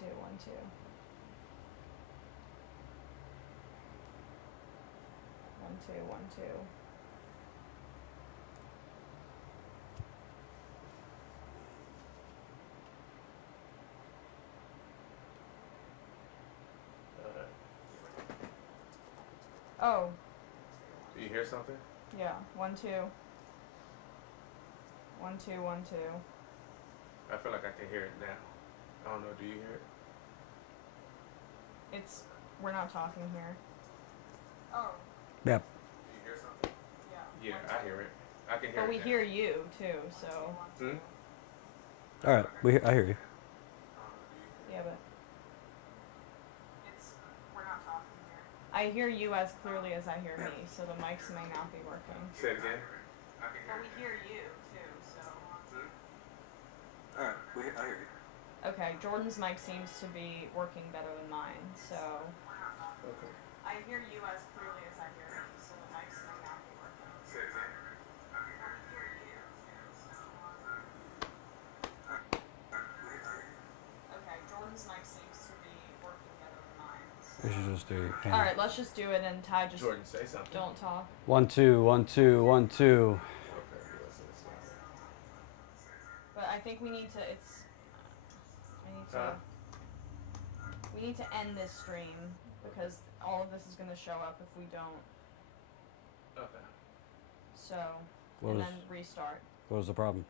2, 1, 2. 1, 2, 1, 2. Oh. Do you hear something? Yeah. 1, 2. 1, 2, 1, 2. I feel like I can hear it now. I don't know. Do you hear it? We're not talking here. Oh. Yep. Do you hear something? Yeah. Yeah, I hear it. I can hear it. But we now. hear you too, so. All right, I hear you. Yeah, but we're not talking here. I hear you as clearly as I hear me, so the mics may not be working. Say it again. But we hear you too, so. All right, I hear you. Okay, Jordan's mic seems to be working better than mine, so. Okay. I hear you as clearly as I hear me, so the mics may not be working. Say it again. But we hear you too, so. Okay, Jordan's mic seems to be working better than mine. So. We should just do. All right, let's just do it, and Ty just. Jordan, say something. Don't talk. 1, 2, 1, 2, 1, 2. Okay, listen, it's not. But I think we need to. We need to end this stream because all of this is going to show up if we don't. Okay. So, and then restart. What was the problem?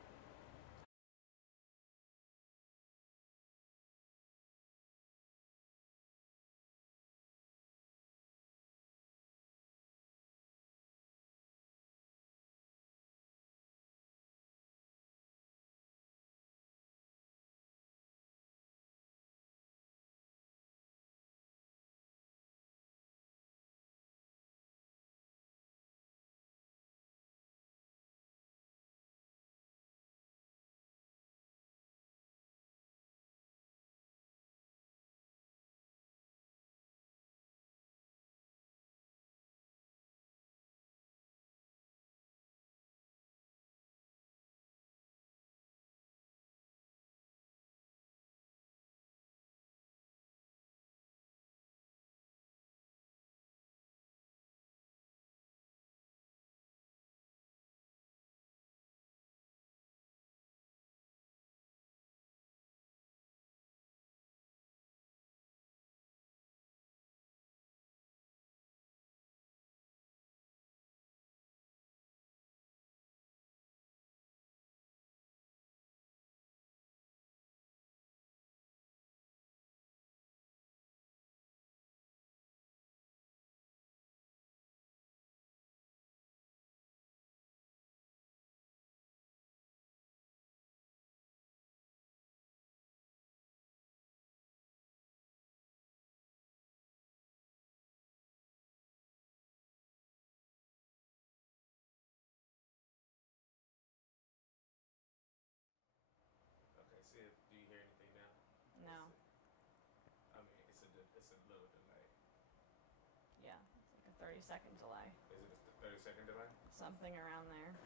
Okay, see if, do you hear anything now? No. I mean, it's a little delay. Yeah, it's like a 30-second delay. Is it a 30-second delay? Something around there.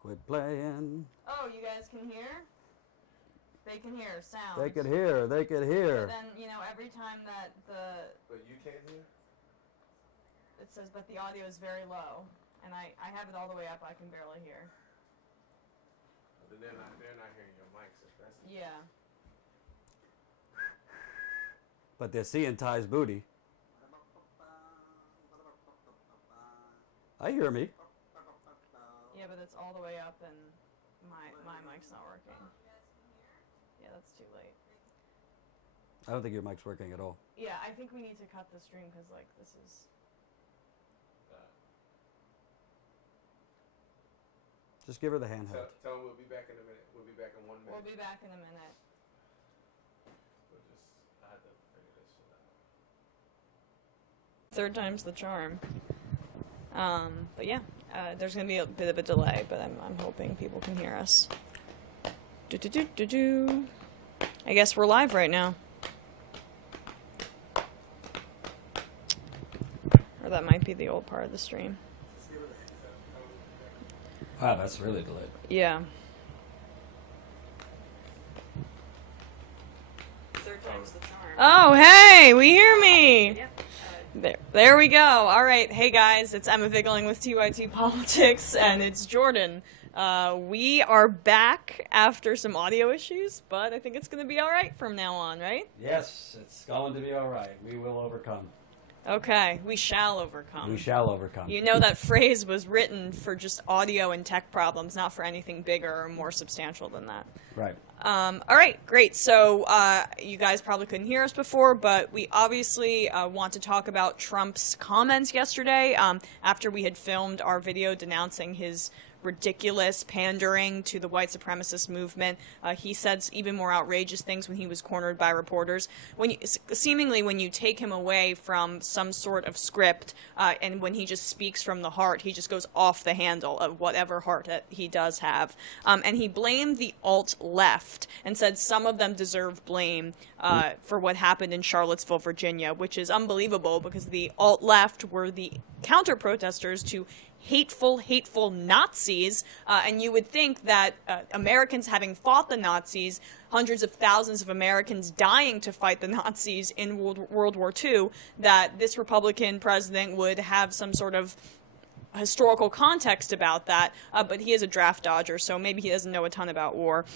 Quit playing. Oh, you guys can hear? They can hear sound. They could hear. They could hear. But then, every time that But you can't hear? it says, but the audio is very low. And I have it all the way up, I can barely hear. But they're not hearing your mics if that's the Yeah. But they're seeing Ty's booty. I hear me. Yeah, but it's all the way up and my mic's not working. Yeah, that's too late. I don't think your mic's working at all. Yeah, I think we need to cut the stream because, this is... Just give her the handheld. Tell them we'll be back in a minute. We'll be back in 1 minute. We'll be back in a minute. I have to figure this shit out. Third time's the charm. But yeah, there's going to be a bit of a delay, but I'm hoping people can hear us. I guess we're live right now. Or that might be the old part of the stream. Wow, that's really delayed. Yeah. Third time's the charm. Oh, hey, we hear me. Yeah. There we go. All right. Hey, guys, it's Emma Vigling with TYT Politics, and it's Jordan. We are back after some audio issues, but I think it's going to be all right from now on, right? Yes, it's going to be all right. We will overcome. Okay, we shall overcome. We shall overcome. You know that phrase was written for just audio and tech problems, not for anything bigger or more substantial than that. Right. All right, great. So you guys probably couldn't hear us before, but we obviously want to talk about Trump's comments yesterday after we had filmed our video denouncing his ridiculous pandering to the white supremacist movement. He said even more outrageous things when he was cornered by reporters. Seemingly when you take him away from some sort of script and when he just speaks from the heart, he just goes off the handle of whatever heart that he does have. And he blamed the alt-left and said some of them deserve blame for what happened in Charlottesville, Virginia, which is unbelievable because the alt-left were the counter-protesters to hateful Nazis, and you would think that Americans having fought the Nazis, hundreds of thousands of Americans dying to fight the Nazis in World War II, that this Republican president would have some sort of historical context about that, but he is a draft dodger, so maybe he doesn't know a ton about war.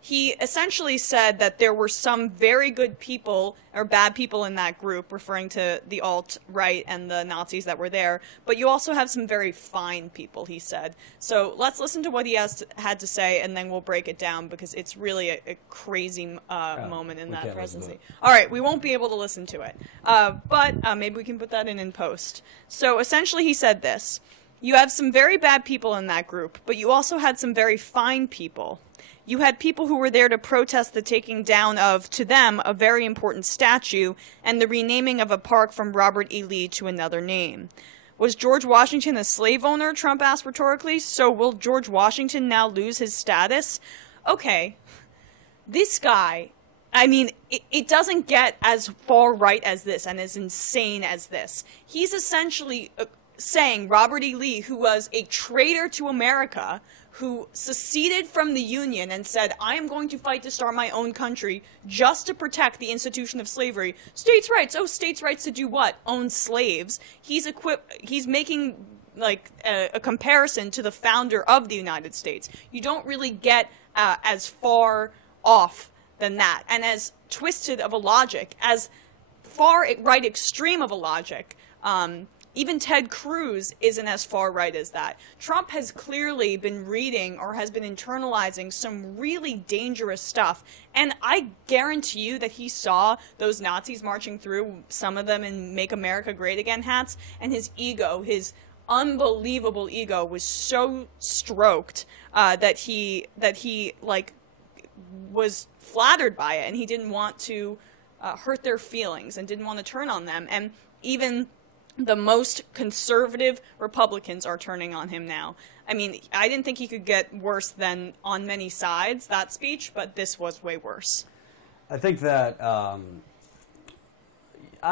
He essentially said that there were some very good people or bad people in that group, referring to the alt-right and the Nazis that were there, but you also have some very fine people, he said. So let's listen to what he had to say, and then we'll break it down, because it's really a crazy moment in that presidency. All right, we won't be able to listen to it, but maybe we can put that in post. So essentially he said this: you have some very bad people in that group, but you also had some very fine people. You had people who were there to protest the taking down of, to them, a very important statue and the renaming of a park from Robert E. Lee to another name. Was George Washington a slave owner? Trump asked rhetorically. So will George Washington now lose his status? Okay, this guy, I mean, it doesn't get as far right as this and as insane as this. He's essentially saying Robert E. Lee, who was a traitor to America, who seceded from the Union and said, I am going to fight to start my own country just to protect the institution of slavery. States' rights. Oh, states' rights to do what? Own slaves. He's making like a comparison to the founder of the United States. You don't really get as far off than that, and as twisted of a logic, as far right extreme of a logic. Even Ted Cruz isn't as far right as that. Trump has clearly been reading or has been internalizing some really dangerous stuff. And I guarantee you that he saw those Nazis marching through, some of them in Make America Great Again hats, and his ego, his unbelievable ego, was so stroked that he like was flattered by it, and he didn't want to hurt their feelings and didn't want to turn on them. And even the most conservative Republicans are turning on him now. I mean, I didn't think he could get worse than on many sides, that speech, but this was way worse. I think that I'm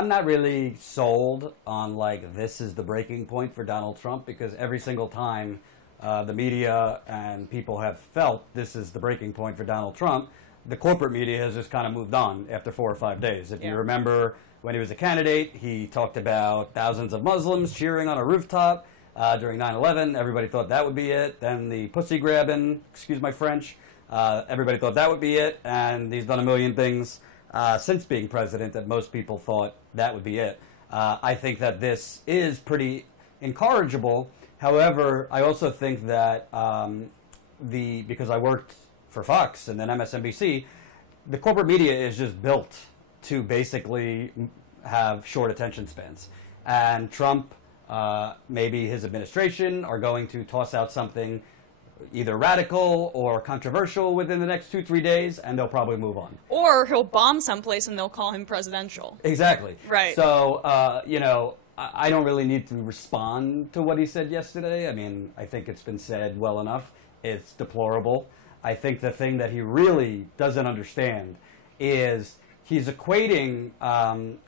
not really sold on, like, this is the breaking point for Donald Trump, because every single time the media and people have felt this is the breaking point for Donald Trump, the corporate media has just kind of moved on after 4 or 5 days. If you remember, when he was a candidate, he talked about thousands of Muslims cheering on a rooftop during 9/11. Everybody thought that would be it. Then the pussy grabbing, excuse my French, everybody thought that would be it. And he's done a million things since being president that most people thought that would be it. I think that this is pretty incorrigible. However, I also think that because I worked for Fox and then MSNBC, the corporate media is just built to basically have short attention spans. And Trump, maybe his administration, are going to toss out something either radical or controversial within the next 2-3 days, and they'll probably move on. Or he'll bomb someplace and they'll call him presidential. Exactly. Right. So, you know, I don't really need to respond to what he said yesterday. I mean, I think it's been said well enough. It's deplorable. I think the thing that he really doesn't understand is he's equating, when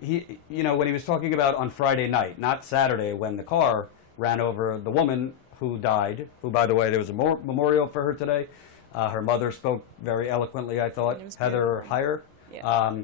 he was talking about on Friday night, not Saturday, when the car ran over the woman who died, who, by the way, there was a memorial for her today. Her mother spoke very eloquently, I thought, Heather Heyer. Yeah.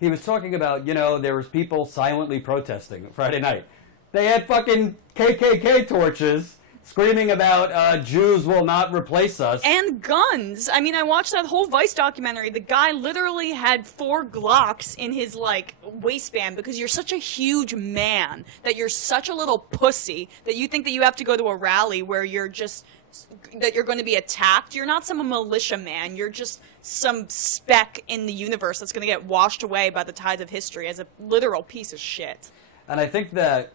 He was talking about, there was people silently protesting Friday night. They had fucking KKK torches screaming about Jews will not replace us. And guns. I mean, I watched that whole Vice documentary. The guy literally had 4 Glocks in his, waistband because you're such a huge man, that you're such a little pussy, that you think that you have to go to a rally where that you're going to be attacked. You're not some militia man. You're just some speck in the universe that's going to get washed away by the tides of history as a literal piece of shit. And I think that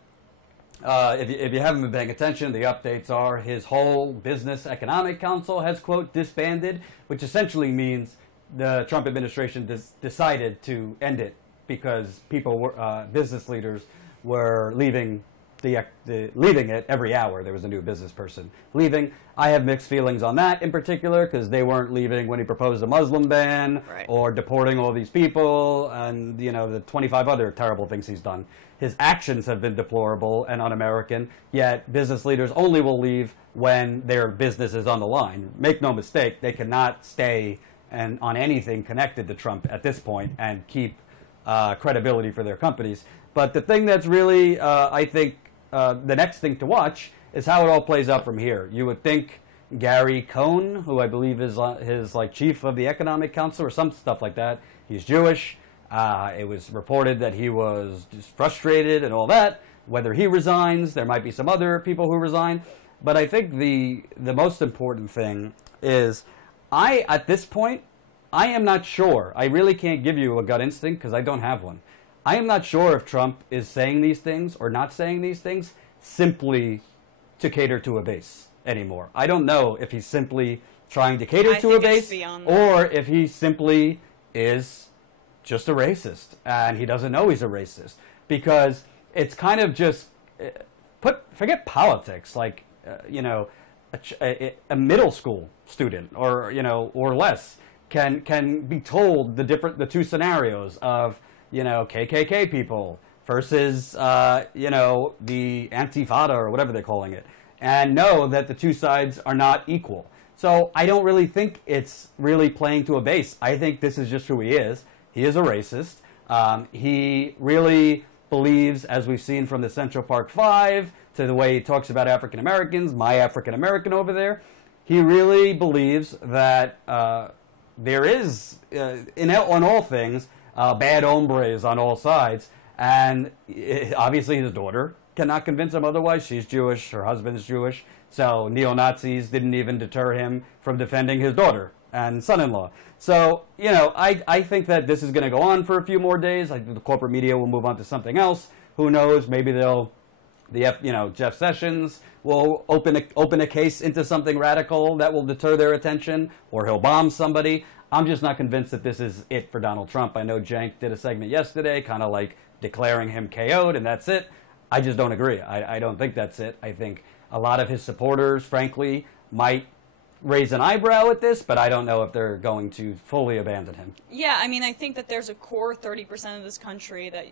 if you haven't been paying attention, the updates are his whole Business Economic Council has, quote, disbanded, which essentially means the Trump administration decided to end it because business leaders were leaving leaving it every hour. There was a new business person leaving. I have mixed feelings on that in particular because they weren't leaving when he proposed a Muslim ban or deporting all these people and, the 25 other terrible things he's done. His actions have been deplorable and un-American, yet business leaders only will leave when their business is on the line. Make no mistake, they cannot stay on anything connected to Trump at this point and keep credibility for their companies. But the thing that's really, I think, the next thing to watch is how it all plays out from here. You would think Gary Cohn, who I believe is his chief of the Economic Council or some stuff like that, he's Jewish. It was reported that he was just frustrated and all that. Whether he resigns, there might be some other people who resign. But I think the most important thing is at this point, I am not sure. I really can't give you a gut instinct because I don't have one. I am not sure if Trump is saying these things or not saying these things simply to cater to a base anymore. I don't know if he's simply trying to cater to a base or if he simply is just a racist and he doesn't know he's a racist, because it's kind of just forget politics, a middle school student or less can be told the two scenarios of KKK people versus, the Antifada or whatever they're calling it, and know that the two sides are not equal. So I don't really think it's really playing to a base. I think this is just who he is. He is a racist. He really believes, as we've seen from the Central Park Five, to the way he talks about African Americans, my African American over there, he really believes that there is, on all things, bad hombres on all sides, and obviously his daughter cannot convince him otherwise. She's Jewish, her husband's Jewish, so neo-Nazis didn't even deter him from defending his daughter and son-in-law. So, I think that this is going to go on for a few more days. I think the corporate media will move on to something else. Who knows? Maybe Jeff Sessions will open a case into something radical that will deter their attention, or he'll bomb somebody. I'm just not convinced that this is it for Donald Trump. I know Cenk did a segment yesterday, kind of declaring him KO'd, and that's it. I just don't agree. I don't think that's it. I think a lot of his supporters, frankly, might raise an eyebrow at this, but I don't know if they're going to fully abandon him. Yeah, I mean, I think that there's a core 30% of this country that,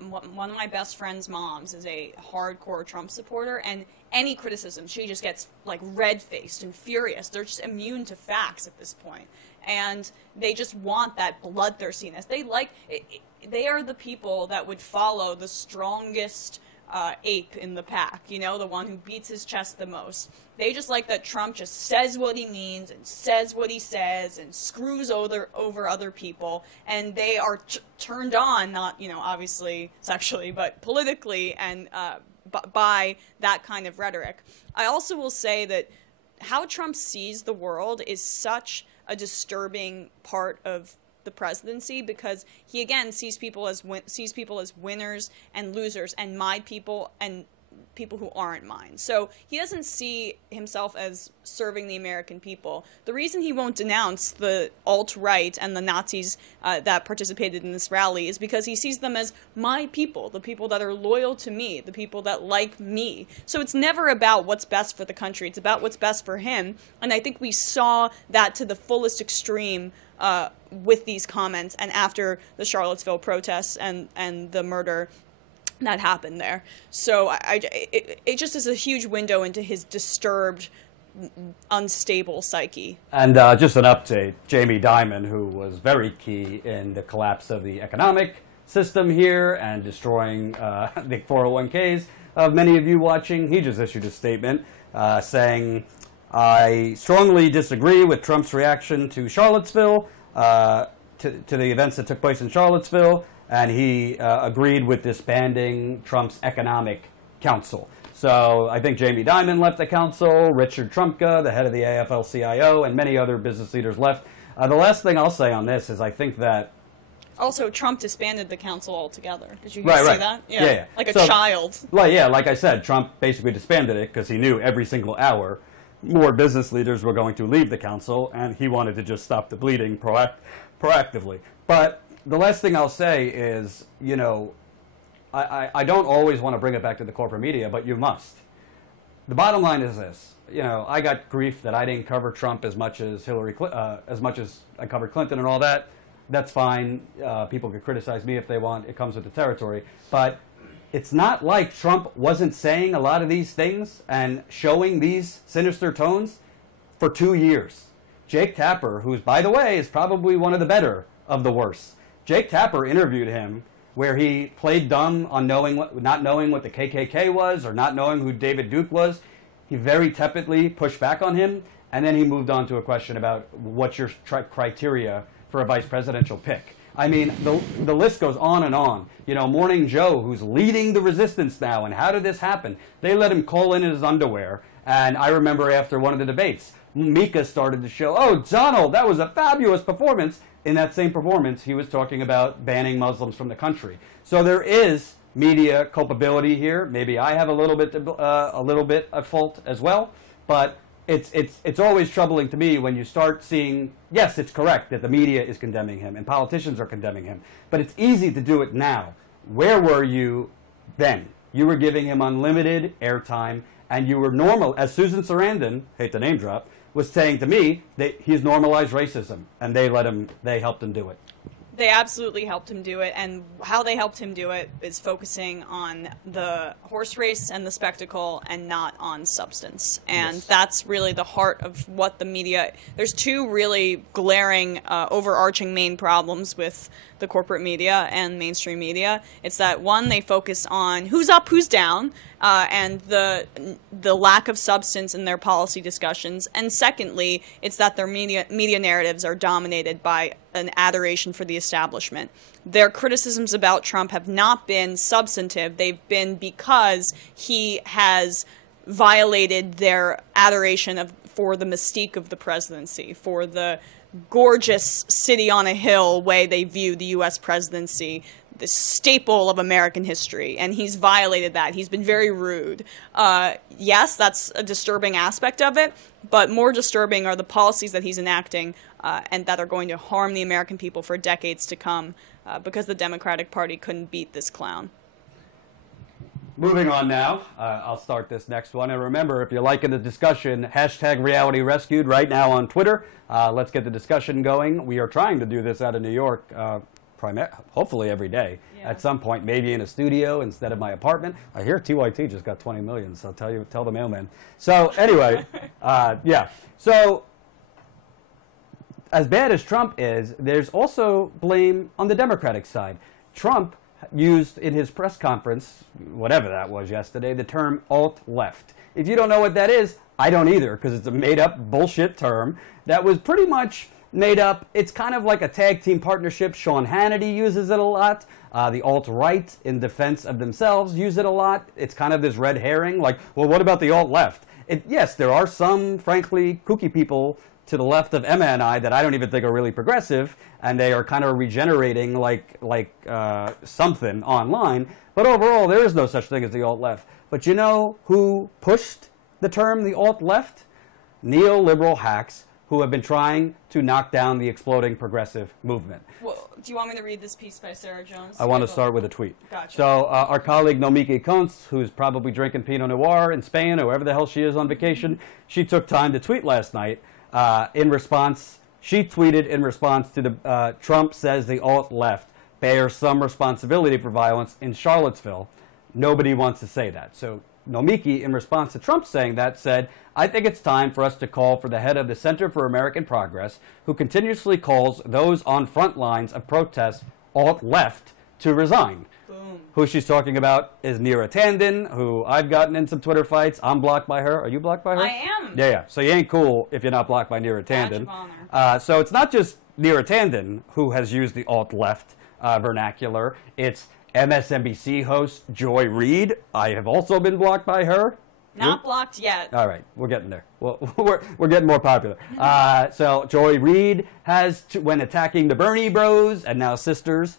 one of my best friend's moms is a hardcore Trump supporter, and any criticism, she just gets, red-faced and furious. They're just immune to facts at this point. And they just want that bloodthirstiness. They are the people that would follow the strongest ape in the pack, the one who beats his chest the most. They just like that Trump just says what he means and says what he says and screws over other people, and they are turned on, not, obviously sexually, but politically and by that kind of rhetoric. I also will say that how Trump sees the world is such a disturbing part of the presidency, because he again sees people as winners and losers, and my people and people who aren't mine. So he doesn't see himself as serving the American people. The reason he won't denounce the alt-right and the Nazis that participated in this rally is because he sees them as my people, the people that are loyal to me, the people that like me. So it's never about what's best for the country. It's about what's best for him. And I think we saw that to the fullest extreme with these comments and after the Charlottesville protests and the murder that happened there. So it just is a huge window into his disturbed, unstable psyche. And just an update, Jamie Dimon, who was very key in the collapse of the economic system here and destroying the 401ks of many of you watching, he just issued a statement saying, I strongly disagree with Trump's reaction to Charlottesville, to the events that took place in Charlottesville, and he agreed with disbanding Trump's Economic Council. So I think Jamie Dimon left the council, Richard Trumka, the head of the AFL-CIO, and many other business leaders left. The last thing I'll say on this is I think that... Also, Trump disbanded the council altogether. Did you see that? Yeah. Like a child. Like I said, Trump basically disbanded it because he knew every single hour more business leaders were going to leave the council, and he wanted to just stop the bleeding proactively. But the last thing I'll say is, you know, I don't always want to bring it back to the corporate media, but you must. The bottom line is this. You know, I got grief that I didn't cover Trump as much as as much as I covered Clinton and all that. That's fine. People can criticize me if they want. It comes with the territory. But it's not like Trump wasn't saying a lot of these things and showing these sinister tones for 2 years. Jake Tapper, who's, by the way, is probably one of the better of the worst. Jake Tapper interviewed him where he played dumb on not knowing what the KKK was or not knowing who David Duke was. He very tepidly pushed back on him, and then he moved on to a question about what's your criteria for a vice presidential pick. I mean, the list goes on and on. You know, Morning Joe, who's leading the resistance now, and how did this happen? They let him call in his underwear, and I remember after one of the debates, Mika started to show, oh, Donald, that was a fabulous performance. In that same performance, he was talking about banning Muslims from the country. So there is media culpability here. Maybe I have a little bit of fault as well, but it's always troubling to me when you start seeing, yes, it's correct that the media is condemning him and politicians are condemning him, but it's easy to do it now. Where were you then? You were giving him unlimited airtime, and you were normal, as Susan Sarandon, hate to name drop, was saying to me that he's normalized racism, and they helped him do it. They absolutely helped him do it, and how they helped him do it is focusing on the horse race and the spectacle and not on substance. And yes, that's really the heart of what the media... There's two really glaring, overarching main problems with the corporate media and mainstream media. It's that, one, they focus on who's up, who's down, and the lack of substance in their policy discussions. And secondly, it's that their media narratives are dominated by an adoration for the establishment. Their criticisms about Trump have not been substantive. They've been because he has violated their adoration for the mystique of the presidency, for the gorgeous city on a hill way they view the U.S. presidency, the staple of American history, and he's violated that. He's been very rude. Yes, that's a disturbing aspect of it, but more disturbing are the policies that he's enacting and that are going to harm the American people for decades to come because the Democratic Party couldn't beat this clown. Moving on now, I'll start this next one. And remember, if you're liking the discussion, #RealityRescued right now on Twitter. Let's get the discussion going. We are trying to do this out of New York, hopefully every day. Yeah. At some point, maybe in a studio instead of my apartment. I hear TYT just got 20 million, so tell the mailman. So anyway, yeah. So as bad as Trump is, there's also blame on the Democratic side. Trump used in his press conference, whatever that was yesterday, the term alt-left. If you don't know what that is, I don't either, because it's a made-up bullshit term that was pretty much made up. It's kind of like a tag team partnership. Sean Hannity uses it a lot. The alt-right, in defense of themselves, use it a lot. It's kind of this red herring, like, well, what about the alt-left? Yes, there are some, frankly, kooky people to the left of Emma and I that I don't even think are really progressive, and they are kind of regenerating like something online. But overall, there is no such thing as the alt-left. But you know who pushed the term the alt-left? Neoliberal hacks who have been trying to knock down the exploding progressive movement. Well, do you want me to read this piece by Sarah Jones? I want to start with a tweet. Gotcha. So our colleague Nomiki Kuntz, who's probably drinking Pinot Noir in Spain or wherever the hell she is on vacation, she took time to tweet last night in response. She tweeted in response to the Trump says the alt-left bears some responsibility for violence in Charlottesville. Nobody wants to say that. So Nomiki, in response to Trump saying that, said, I think it's time for us to call for the head of the Center for American Progress, who continuously calls those on front lines of protests alt-left, to resign. Boom. Who she's talking about is Neera Tanden, who I've gotten in some Twitter fights. I'm blocked by her. Are you blocked by her? I am. Yeah. So you ain't cool if you're not blocked by Neera Tanden. Badge of honor. So it's not just Neera Tanden who has used the alt-left vernacular. It's MSNBC host Joy Reid. I have also been blocked by her. Not blocked yet. All right, we're getting there. Well, we're getting more popular. So Joy Reid has, when attacking the Bernie Bros and now sisters,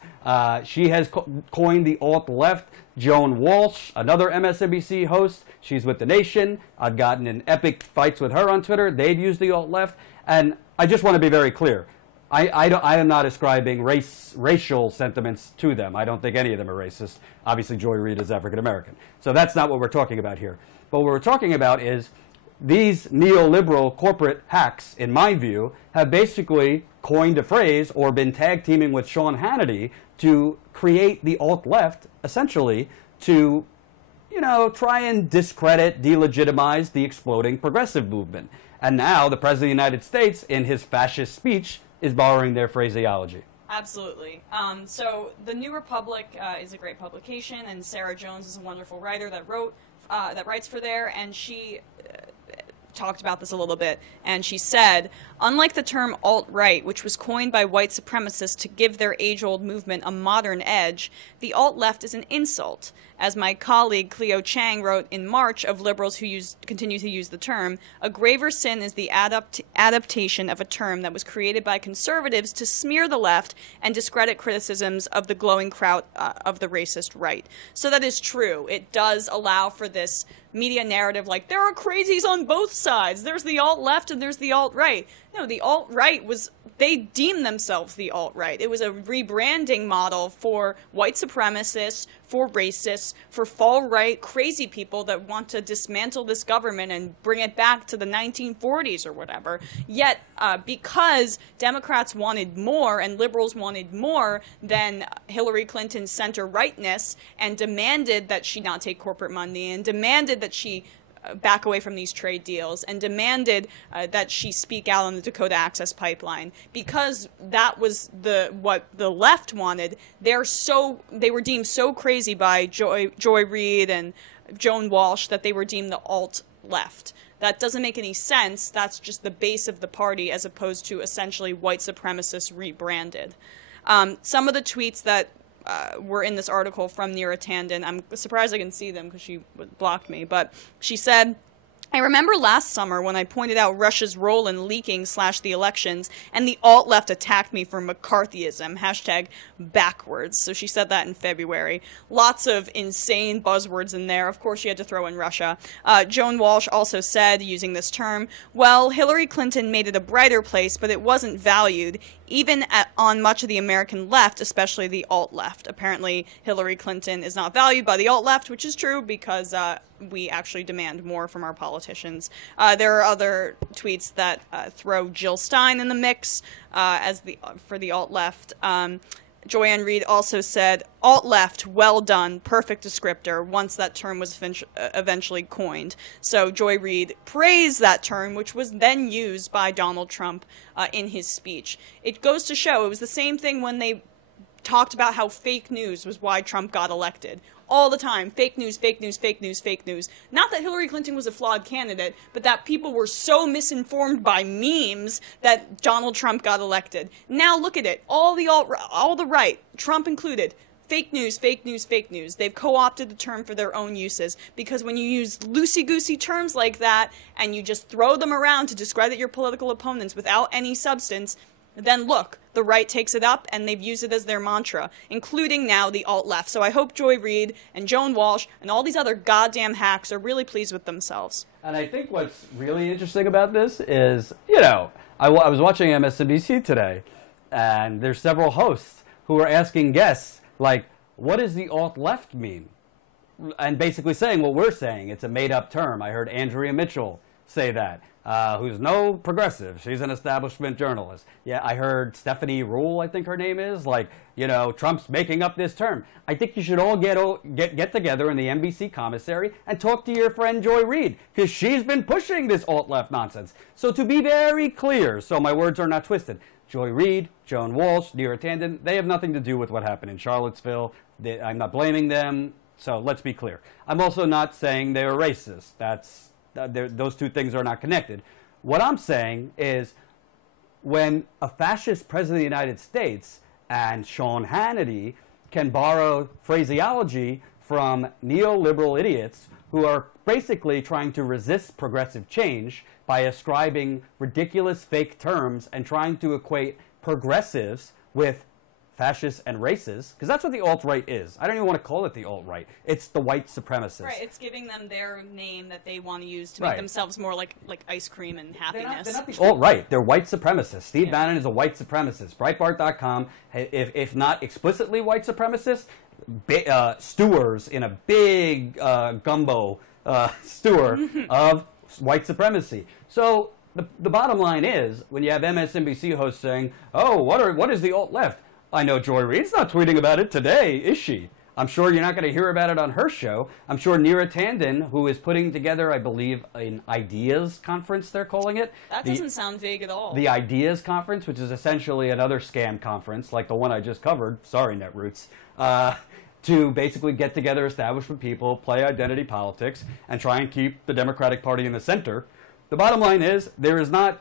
she has coined the alt-left. Joan Walsh, another MSNBC host, she's with The Nation. I've gotten in epic fights with her on Twitter. They've used the alt-left. And I just want to be very clear. I am not ascribing racial sentiments to them. I don't think any of them are racist. Obviously, Joy Reid is African American. So that's not what we're talking about here. But what we're talking about is these neoliberal corporate hacks, in my view, have basically coined a phrase or been tag teaming with Sean Hannity to create the alt-left, essentially, to, you know, try and discredit, delegitimize the exploding progressive movement. And now the President of the United States, in his fascist speech, is borrowing their phraseology. Absolutely. So The New Republic is a great publication, and Sarah Jones is a wonderful writer that writes for there, and she talked about this a little bit, and she said, unlike the term alt-right, which was coined by white supremacists to give their age-old movement a modern edge, the alt-left is an insult. As my colleague Cleo Chang wrote in March of liberals who continue to use the term, a graver sin is the adaptation of a term that was created by conservatives to smear the left and discredit criticisms of the glowing crowd of the racist right. So that is true. It does allow for this media narrative like, there are crazies on both sides. There's the alt-left and there's the alt-right. No, the alt-right was, they deemed themselves the alt-right. It was a rebranding model for white supremacists, for racists, for far-right crazy people that want to dismantle this government and bring it back to the 1940s or whatever. Yet, because Democrats wanted more and liberals wanted more than Hillary Clinton's center-rightness and demanded that she not take corporate money and demanded that she back away from these trade deals and demanded that she speak out on the Dakota Access Pipeline, because that was what the left wanted. They were deemed so crazy by Joy Reid and Joan Walsh that they were deemed the alt-left. That doesn't make any sense. That's just the base of the party as opposed to essentially white supremacists rebranded. Some of the tweets that were in this article from Neera Tanden. I'm surprised I can see them because she blocked me. But she said, I remember last summer when I pointed out Russia's role in leaking / the elections, and the alt-left attacked me for McCarthyism, #backwards. So she said that in February. Lots of insane buzzwords in there. Of course, she had to throw in Russia. Joan Walsh also said, using this term, well, Hillary Clinton made it a brighter place, but it wasn't valued, even on much of the American left, especially the alt-left. Apparently, Hillary Clinton is not valued by the alt-left, which is true because we actually demand more from our politicians. There are other tweets that throw Jill Stein in the mix for the alt-left. Joanne Reid also said, alt-left, well done, perfect descriptor, once that term was eventually coined. So Joy Reid praised that term, which was then used by Donald Trump in his speech. It goes to show, it was the same thing when they talked about how fake news was why Trump got elected. All the time, fake news, fake news, fake news, fake news. Not that Hillary Clinton was a flawed candidate, but that people were so misinformed by memes that Donald Trump got elected. Now look at it. All the right, Trump included, fake news, fake news, fake news. They've co-opted the term for their own uses, because when you use loosey-goosey terms like that and you just throw them around to discredit your political opponents without any substance, then look, the right takes it up and they've used it as their mantra, including now the alt-left. So I hope Joy Reid and Joan Walsh and all these other goddamn hacks are really pleased with themselves. And I think what's really interesting about this is, you know, I was watching MSNBC today, and there's several hosts who are asking guests, like, what does the alt-left mean? And basically saying what we're saying. It's a made-up term. I heard Andrea Mitchell say that, who's no progressive. She's an establishment journalist. Yeah, I heard Stephanie Rule, I think her name is, like, you know, Trump's making up this term. I think you should all get together in the NBC commissary and talk to your friend Joy Reid, because she's been pushing this alt-left nonsense. So to be very clear, so my words are not twisted, Joy Reid, Joan Walsh, Neera Tanden, they have nothing to do with what happened in Charlottesville. I'm not blaming them, so let's be clear. I'm also not saying they're racist. Those two things are not connected. What I'm saying is, when a fascist president of the United States and Sean Hannity can borrow phraseology from neoliberal idiots who are basically trying to resist progressive change by ascribing ridiculous fake terms and trying to equate progressives with fascists and racists, because that's what the alt-right is. I don't even want to call it the alt-right. It's the white supremacists. Right, it's giving them their name that they want to use to make themselves more like ice cream and happiness. They're not the alt-right. They're white supremacists. Steve Bannon is a white supremacist. Breitbart.com, if not explicitly white supremacist, stewers in a big gumbo stewer of white supremacy. So the bottom line is, when you have MSNBC hosts saying, oh, what is the alt-left? I know Joy Reid's not tweeting about it today, is she? I'm sure you're not going to hear about it on her show. I'm sure Neera Tanden, who is putting together, I believe, an Ideas Conference, they're calling it. That doesn't sound vague at all. The Ideas Conference, which is essentially another scam conference, like the one I just covered, sorry, Netroots, to basically get together establishment people, play identity politics, and try and keep the Democratic Party in the center. The bottom line is, they are not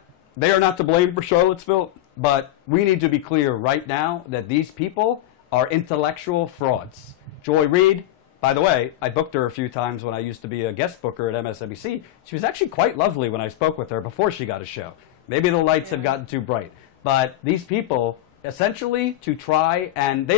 to blame for Charlottesville. But we need to be clear right now that these people are intellectual frauds. Joy Reid, by the way, I booked her a few times when I used to be a guest booker at MSNBC. She was actually quite lovely when I spoke with her before she got a show. Maybe the lights have gotten too bright. But these people, essentially, to try, and they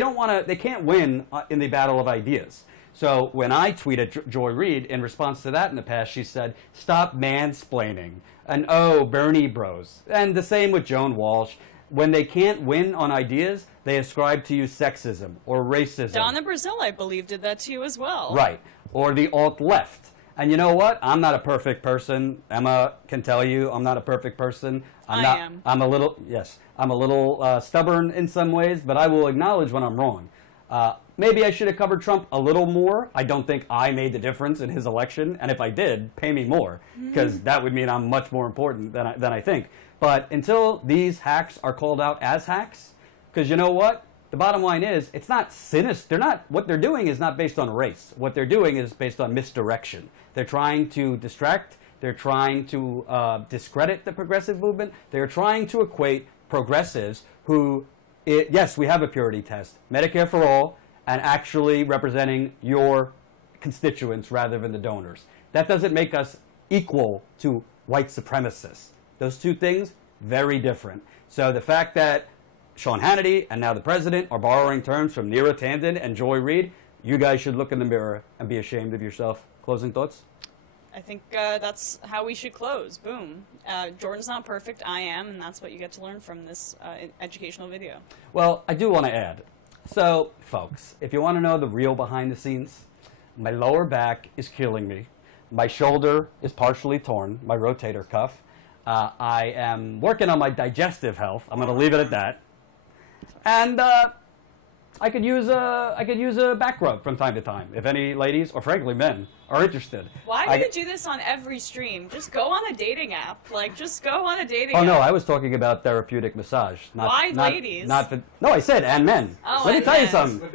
can't win in the battle of ideas. So when I tweeted Joy Reid, in response to that in the past, she said, stop mansplaining. And oh, Bernie bros. And the same with Joan Walsh. When they can't win on ideas, they ascribe to you sexism or racism. Donna Brazile, I believe, did that to you as well. Right. Or the alt-left. And you know what? I'm not a perfect person. Emma can tell you I'm not a perfect person. I am. I'm a little stubborn in some ways, but I will acknowledge when I'm wrong. Maybe I should have covered Trump a little more. I don't think I made the difference in his election, and if I did, pay me more, because that would mean I'm much more important than I think. But until these hacks are called out as hacks, because you know what? The bottom line is, it's not sinister. What they're doing is not based on race. What they're doing is based on misdirection. They're trying to distract. They're trying to discredit the progressive movement. They're trying to equate progressives who, yes, we have a purity test, Medicare for all, and actually representing your constituents rather than the donors. That doesn't make us equal to white supremacists. Those two things, very different. So the fact that Sean Hannity and now the president are borrowing terms from Neera Tanden and Joy Reid, you guys should look in the mirror and be ashamed of yourself. Closing thoughts? I think that's how we should close. Boom. Jordan's not perfect. I am, and that's what you get to learn from this educational video. Well, I do want to add. So, folks, if you want to know the real behind the scenes, my lower back is killing me. My shoulder is partially torn, my rotator cuff. I am working on my digestive health. I'm going to leave it at that. And I could use a back rub from time to time, if any ladies, or frankly men, are interested. Why do you do this on every stream? Just go on a dating app. Like, just go on a dating app. Oh, no, I was talking about therapeutic massage. Why ladies? No, I said and men. Oh, Let me tell you something. What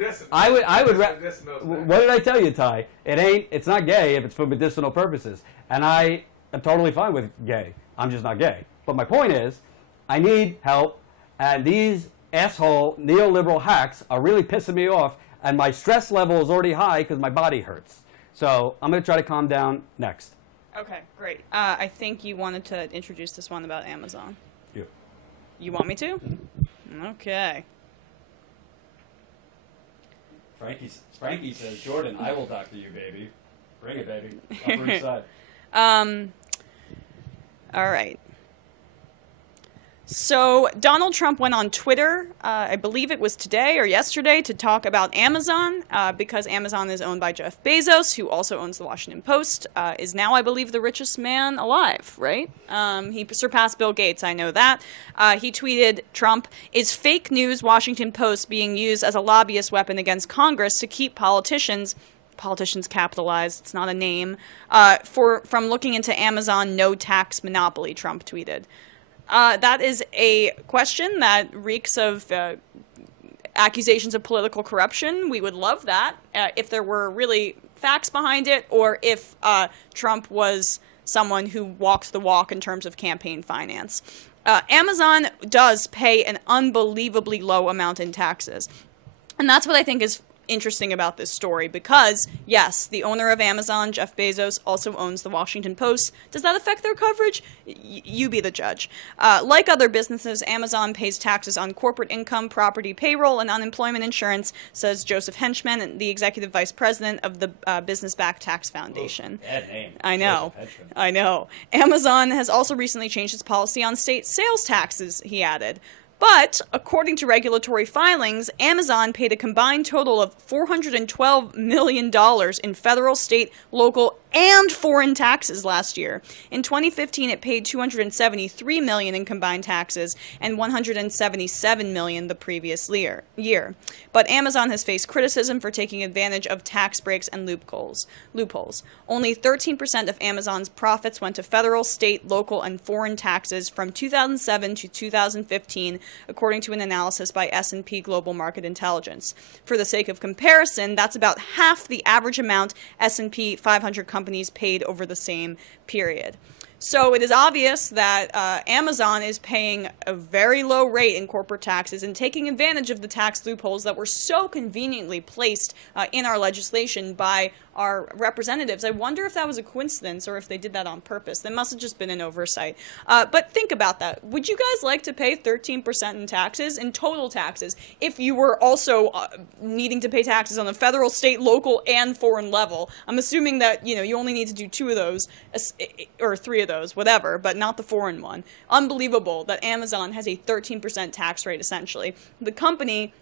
did I tell you, Ty? It's not gay if it's for medicinal purposes. And I am totally fine with gay. I'm just not gay. But my point is, I need help, and these asshole neoliberal hacks are really pissing me off. and my stress level is already high because my body hurts. So I'm going to try to calm down next. Okay, great. I think you wanted to introduce this one about Amazon. You. You want me to? Mm-hmm. Okay. Frankie says, Jordan, I will talk to you, baby. Bring it, baby. Upper East Side. All right. So Donald Trump went on Twitter, I believe it was today or yesterday, to talk about Amazon, because Amazon is owned by Jeff Bezos, who also owns the Washington Post, is now, I believe, the richest man alive, right? He surpassed Bill Gates, I know that. He tweeted, Trump, "Is fake news Washington Post being used as a lobbyist weapon against Congress to keep politicians capitalized, it's not a name, from looking into Amazon no-tax monopoly," Trump tweeted. That is a question that reeks of accusations of political corruption. We would love that if there were really facts behind it, or if Trump was someone who walked the walk in terms of campaign finance. Amazon does pay an unbelievably low amount in taxes. And that's what I think is interesting about this story, because yes, the owner of Amazon, Jeff Bezos, also owns the Washington Post. Does that affect their coverage? You be the judge. Like other businesses, Amazon pays taxes on corporate income, property, payroll, and unemployment insurance, says Joseph Henchman, the executive vice president of the Business Back Tax Foundation. Bad name. I know. I know. Amazon has also recently changed its policy on state sales taxes, he added. But, according to regulatory filings, Amazon paid a combined total of $412 million in federal, state, local, and foreign taxes last year. In 2015, it paid $273 million in combined taxes and $177 million the previous year. But Amazon has faced criticism for taking advantage of tax breaks and loopholes. Only 13% of Amazon's profits went to federal, state, local, and foreign taxes from 2007 to 2015, according to an analysis by S&P Global Market Intelligence. For the sake of comparison, that's about half the average amount S&P 500 companies paid over the same period. So it is obvious that Amazon is paying a very low rate in corporate taxes and taking advantage of the tax loopholes that were so conveniently placed in our legislation by our representatives. I wonder if that was a coincidence or if they did that on purpose. That must have just been an oversight. But think about that. Would you guys like to pay 13% in taxes, in total taxes, if you were also needing to pay taxes on the federal, state, local, and foreign level? I'm assuming that, you only need to do 2 of those, or 3 of those, whatever, but not the foreign one. Unbelievable that Amazon has a 13% tax rate, essentially. The company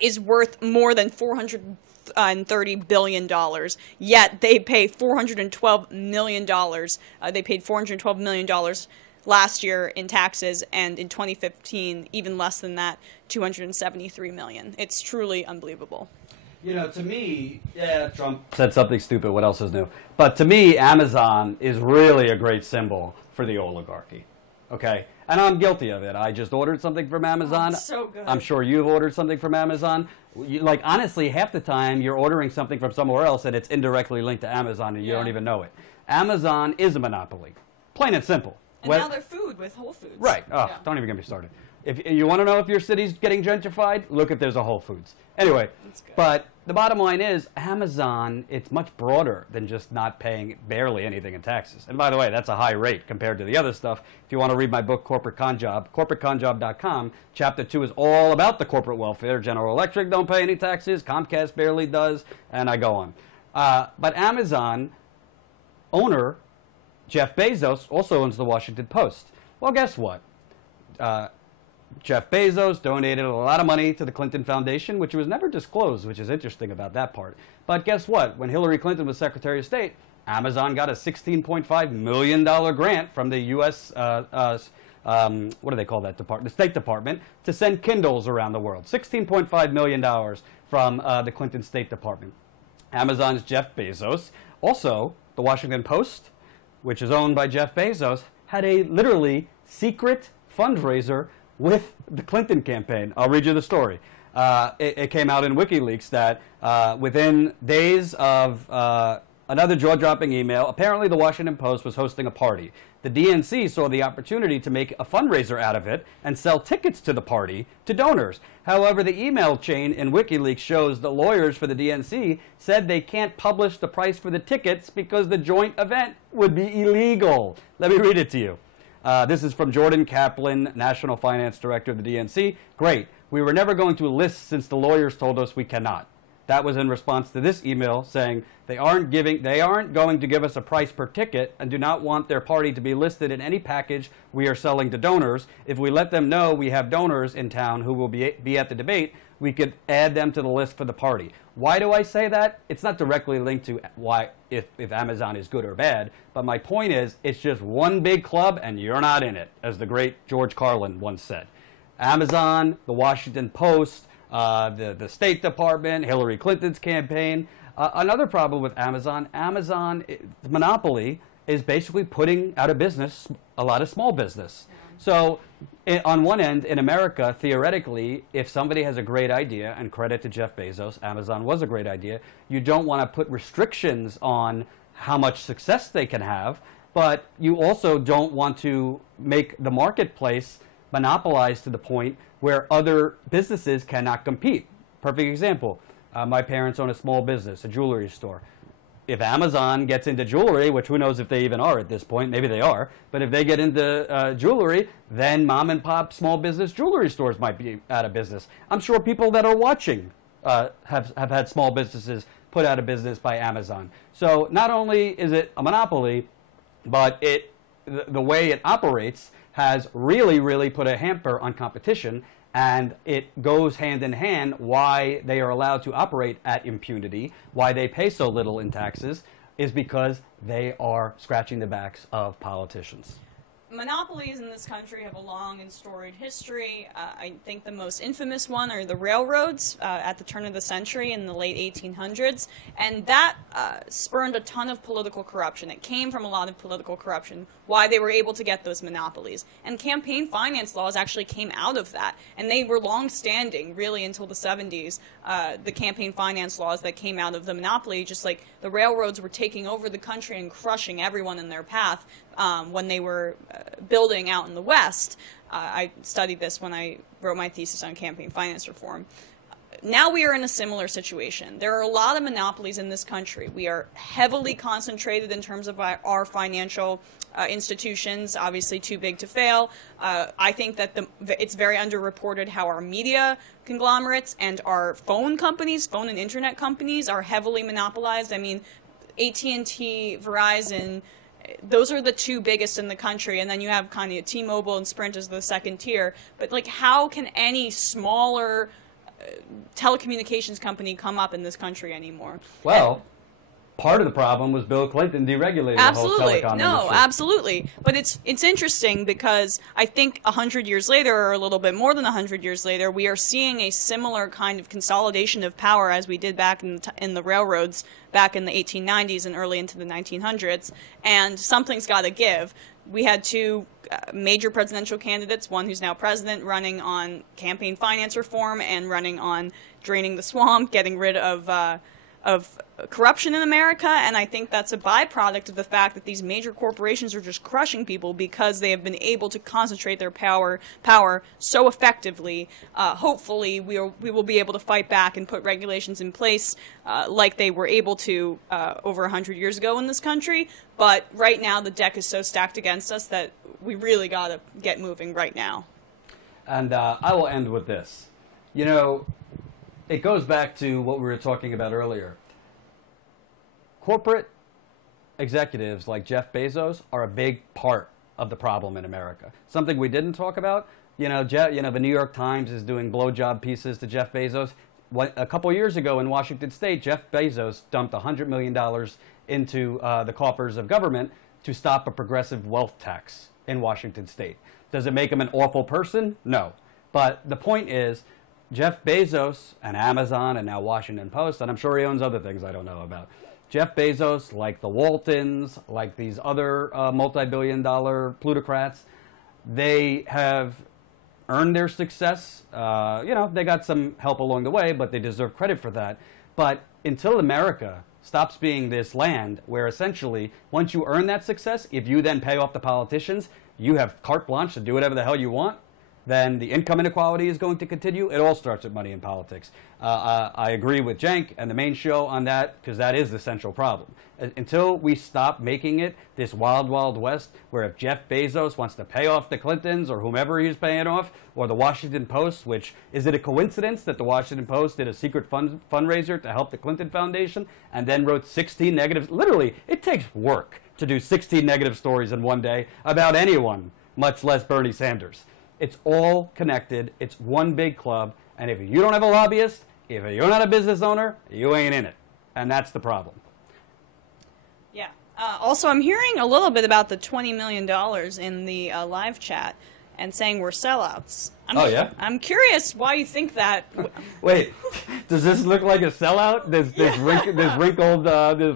is worth more than $430 billion, yet they pay $412 million. They paid $412 million last year in taxes, and in 2015, even less than that, $273 million. It's truly unbelievable. To me, yeah, Trump said something stupid. What else is new? But to me, Amazon is really a great symbol for the oligarchy. Okay? And I'm guilty of it. I just ordered something from Amazon. Oh, so good. I'm sure you've ordered something from Amazon. Honestly, half the time you're ordering something from somewhere else and it's indirectly linked to Amazon and you don't even know it. Amazon is a monopoly. Plain and simple. And now they're food with Whole Foods. Right. Oh, yeah. Don't even get me started. If you want to know if your city's getting gentrified, look if there's a Whole Foods. Anyway, but the bottom line is Amazon, it's much broader than just not paying barely anything in taxes. And by the way, that's a high rate compared to the other stuff. If you want to read my book, Corporate Con Job, corporateconjob.com, Chapter 2 is all about the corporate welfare. General Electric don't pay any taxes, Comcast barely does, and I go on. But Amazon owner Jeff Bezos also owns the Washington Post. Well, guess what? Jeff Bezos donated a lot of money to the Clinton Foundation, which was never disclosed, which is interesting about that part. But guess what? When Hillary Clinton was Secretary of State, Amazon got a $16.5 million grant from the U.S., what do they call that department? The State Department, to send Kindles around the world. $16.5 million from the Clinton State Department. Amazon's Jeff Bezos. Also, the Washington Post, which is owned by Jeff Bezos, had a literally secret fundraiser with the Clinton campaign. I'll read you the story. It came out in WikiLeaks that within days of Another jaw-dropping email. Apparently, the Washington Post was hosting a party. The DNC saw the opportunity to make a fundraiser out of it and sell tickets to the party to donors. However, the email chain in WikiLeaks shows the lawyers for the DNC said they can't publish the price for the tickets because the joint event would be illegal. Let me read it to you. This is from Jordan Kaplan, National Finance Director of the DNC. Great. We were never going to list since the lawyers told us we cannot. That was in response to this email saying they aren't going to give us a price per ticket and do not want their party to be listed in any package we are selling to donors. If we let them know we have donors in town who will be at the debate, we could add them to the list for the party. Why do I say that? It's not directly linked to why if Amazon is good or bad, but my point is it's just one big club and you're not in it, as the great George Carlin once said. Amazon, the Washington Post, the State Department, Hillary Clinton's campaign. Another problem with Amazon's monopoly is basically putting out of business a lot of small business. So on one end, in America, theoretically, if somebody has a great idea, and credit to Jeff Bezos, Amazon was a great idea, you don't want to put restrictions on how much success they can have, but you also don't want to make the marketplace monopolized to the point where other businesses cannot compete. Perfect example. My parents own a small business, a jewelry store. If Amazon gets into jewelry, which who knows if they even are at this point, maybe they are, but if they get into jewelry, then mom and pop small business jewelry stores might be out of business. I'm sure people that are watching have had small businesses put out of business by Amazon. So not only is it a monopoly, but the way it operates has really put a hamper on competition, and it goes hand in hand why they are allowed to operate at impunity, why they pay so little in taxes, is because they are scratching the backs of politicians. Monopolies in this country have a long and storied history. I think the most infamous one are the railroads at the turn of the century in the late 1800s, and that spurned a ton of political corruption. It came from a lot of political corruption, why they were able to get those monopolies. And campaign finance laws actually came out of that, and they were long-standing, really, until the 70s, the campaign finance laws that came out of the monopoly, just like the railroads were taking over the country and crushing everyone in their path. When they were building out in the West. I studied this when I wrote my thesis on campaign finance reform. Now we are in a similar situation. There are a lot of monopolies in this country. We are heavily concentrated in terms of our financial institutions, obviously too big to fail. I think that it's very underreported how our media conglomerates and our phone companies, phone and internet companies, are heavily monopolized. I mean, AT&T, Verizon, those are the two biggest in the country, and then you have kind of T-Mobile and Sprint as the second tier. But like, how can any smaller telecommunications company come up in this country anymore? Well, part of the problem was Bill Clinton deregulating the whole telecom industry. Absolutely. But it's interesting because I think 100 years later, or a little bit more than 100 years later, we are seeing a similar kind of consolidation of power as we did back in the railroads back in the 1890s and early into the 1900s, and something's got to give. We had two major presidential candidates, one who's now president, running on campaign finance reform and running on draining the swamp, getting rid of corruption in America, and I think that's a byproduct of the fact that these major corporations are just crushing people because they have been able to concentrate their power so effectively. Hopefully, we will be able to fight back and put regulations in place like they were able to over 100 years ago in this country. But right now, the deck is so stacked against us that we really got to get moving right now. And I will end with this. You know, it goes back to what we were talking about earlier. Corporate executives like Jeff Bezos are a big part of the problem in America. Something we didn't talk about. The New York Times is doing blowjob pieces to Jeff Bezos. A couple years ago in Washington State, Jeff Bezos dumped $100 million into the coffers of government to stop a progressive wealth tax in Washington State. Does it make him an awful person? No. But the point is, Jeff Bezos and Amazon and now Washington Post, and I'm sure he owns other things I don't know about. Jeff Bezos, like the Waltons, like these other multi-billion-dollar plutocrats, they have earned their success. They got some help along the way, but they deserve credit for that. But until America stops being this land where essentially once you earn that success, if you then pay off the politicians, you have carte blanche to do whatever the hell you want, then the income inequality is going to continue. It all starts with money in politics. I agree with Cenk and the main show on that, because that is the central problem. Until we stop making it this wild, wild west, where if Jeff Bezos wants to pay off the Clintons or whomever he's paying off, or the Washington Post, which, is it a coincidence that the Washington Post did a secret fundraiser to help the Clinton Foundation and then wrote 16 negative, literally, it takes work to do 16 negative stories in one day about anyone, much less Bernie Sanders. It's all connected. It's one big club. And if you don't have a lobbyist, if you're not a business owner, you ain't in it. And that's the problem. Yeah. Also, I'm hearing a little bit about the $20 million in the live chat and saying we're sellouts. Oh, yeah? I'm curious why you think that. Wait, does this look like a sellout? This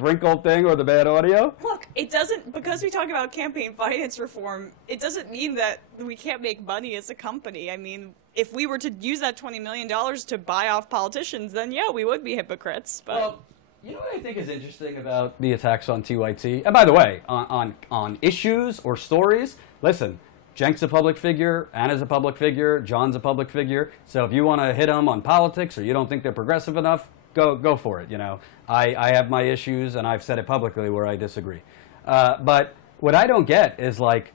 wrinkled thing or the bad audio? Look, it doesn't, because we talk about campaign finance reform, it doesn't mean that we can't make money as a company. I mean, if we were to use that $20 million to buy off politicians, then yeah, we would be hypocrites. But well, you know what I think is interesting about the attacks on TYT? And by the way, on issues or stories, listen, Cenk's a public figure, Anna's a public figure, John's a public figure. So if you want to hit them on politics or you don't think they're progressive enough, go for it. You know, I have my issues and I've said it publicly where I disagree. But what I don't get is like,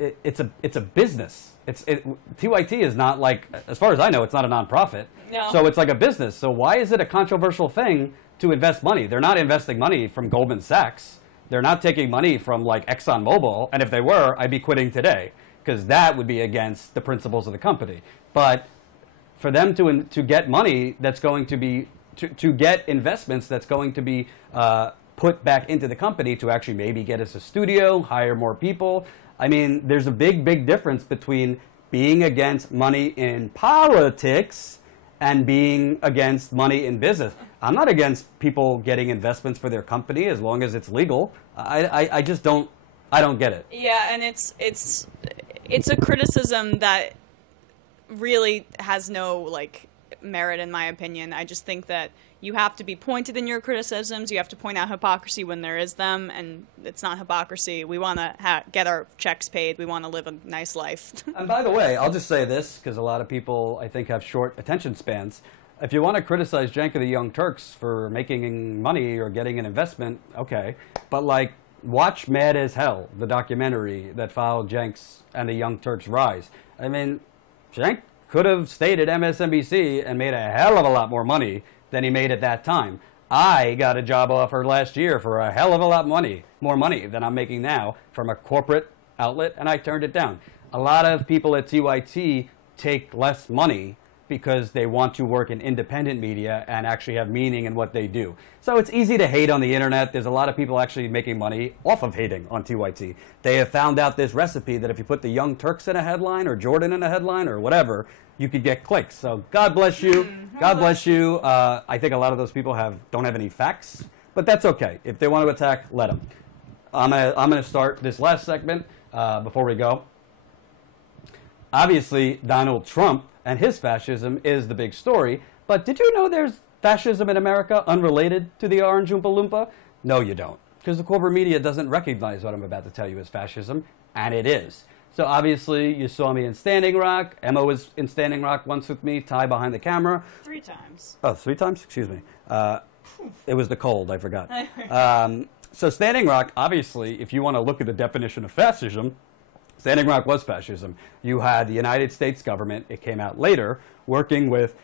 it's a business. TYT is not like, as far as I know, it's not a nonprofit. No. So it's like a business. So why is it a controversial thing to invest money? They're not investing money from Goldman Sachs. They're not taking money from like ExxonMobil, and if they were, I'd be quitting today, because that would be against the principles of the company. But for them to get money that's going to be, to get investments that's going to be put back into the company to actually maybe get us a studio, hire more people. I mean, there's a big, big difference between being against money in politics and being against money in business. I'm not against people getting investments for their company as long as it's legal. I just don't get it. yeah, and it's a criticism that really has no like merit in my opinion. I just think that you have to be pointed in your criticisms. You have to point out hypocrisy when there is them, and it's not hypocrisy. We want to get our checks paid. We want to live a nice life. And by the way, I'll just say this, because a lot of people, I think, have short attention spans. If you want to criticize Cenk of the Young Turks for making money or getting an investment, okay. But, like, watch Mad as Hell, the documentary that followed Cenk's and the Young Turks' rise. I mean, Cenk could have stayed at MSNBC and made a hell of a lot more money than he made at that time. I got a job offer last year for a hell of a lot more money than I'm making now from a corporate outlet, and I turned it down. A lot of people at TYT take less money because they want to work in independent media and actually have meaning in what they do. So it's easy to hate on the internet. There's a lot of people actually making money off of hating on TYT. They have found out this recipe that if you put the Young Turks in a headline or Jordan in a headline or whatever, you could get clicks. So God bless you. God bless you. I think a lot of those people don't have any facts, but that's okay. If they want to attack, let them. I'm gonna start this last segment before we go. Obviously, Donald Trump and his fascism is the big story, but did you know there's fascism in America unrelated to the Orange Oompa Loompa? No, you don't, because the corporate media doesn't recognize what I'm about to tell you as fascism, and it is. So obviously, you saw me in Standing Rock. Emma was in Standing Rock once with me, Ty behind the camera. 3 times. Oh, 3 times? Excuse me. It was the cold, I forgot. So Standing Rock, obviously, if you want to look at the definition of fascism, Standing Rock was fascism. You had the United States government, it came out later, working with